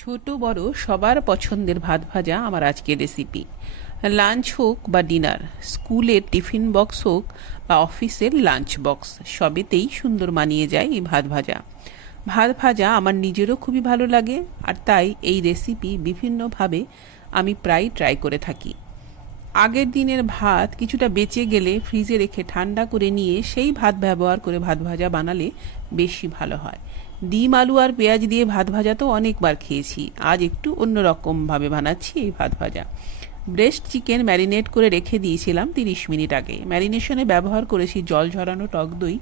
ছোট বড় সবার পছন্দের ভাত ভাজা আমার আজকের রেসিপি। লাঞ্চ হোক বা ডিনার, স্কুলের টিফিন বক্স হোক বা অফিসের লাঞ্চ বক্স, সবেতেই সুন্দর মানিয়ে যায় এই ভাত ভাজা। ভাত ভাজা আমার নিজেরও খুবই ভালো লাগে, আর তাই এই রেসিপি বিভিন্নভাবে আমি প্রায় ট্রাই করে থাকি। আগের দিনের ভাত কিছুটা বেঁচে গেলে ফ্রিজে রেখে ঠান্ডা করে নিয়ে সেই ভাত ব্যবহার করে ভাত ভাজা বানালে বেশি ভালো হয়। ডিম আলু আর পেঁয়াজ দিয়ে ভাত ভাজা তো অনেকবার খেয়েছি, আজ একটু অন্যরকমভাবে বানাচ্ছি এই ভাত ভাজা। ব্রেস্ট চিকেন ম্যারিনেট করে রেখে দিয়েছিলাম 30 মিনিট আগে। ম্যারিনেশনে ব্যবহার করেছি জল ঝরানো টক দই,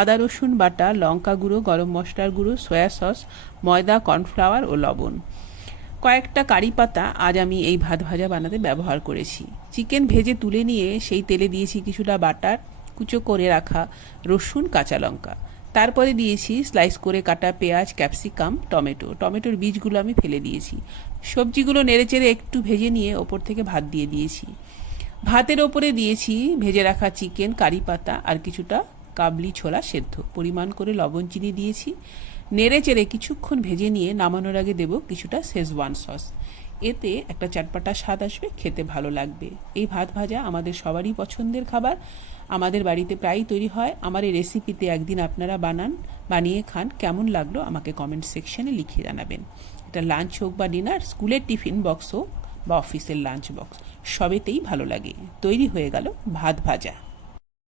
আদা রসুন বাটা, লঙ্কা গুঁড়ো, গরম মশলার গুঁড়ো, সয়া সস, ময়দা, কর্নফ্লাওয়ার ও লবণ। কয়েকটা কারি পাতা আজ আমি এই ভাত ভাজা বানাতে ব্যবহার করেছি। চিকেন ভেজে তুলে নিয়ে সেই তেলে দিয়েছি কিছুটা বাটার, কুচো করে রাখা রসুন, কাঁচা লঙ্কা। তারপরে দিয়েছি স্লাইস করে কাটা পেঁয়াজ, ক্যাপসিকাম, টমেটোর বীজগুলো আমি ফেলে দিয়েছি। সবজিগুলো নেড়েচেড়ে একটু ভেজে নিয়ে ওপর থেকে ভাত দিয়ে দিয়েছি। ভাতের ওপরে দিয়েছি ভেজে রাখা চিকেন, কারি পাতা আর কিছুটা কাবলি ছোলা সেদ্ধ। পরিমাণ করে লবণ, চিনি দিয়েছি। নেড়ে চেড়ে কিছুক্ষণ ভেজে নিয়ে নামানোর আগে দেব কিছুটা শেজওয়ান সস। এতে একটা চটপটা স্বাদ আসবে, খেতে ভালো লাগবে। এই ভাত ভাজা আমাদের সবারই পছন্দের খাবার, আমাদের বাড়িতে প্রায়ই তৈরি হয়। আমার এই রেসিপিতে একদিন আপনারা বানিয়ে খান। কেমন লাগলো আমাকে কমেন্ট সেকশনে লিখে জানাবেন। এটা লাঞ্চ হোক বা ডিনার, স্কুলের টিফিন বক্স হোক বা অফিসের লাঞ্চ বক্স, সবেতেই ভালো লাগে। তৈরি হয়ে গেল ভাত ভাজা।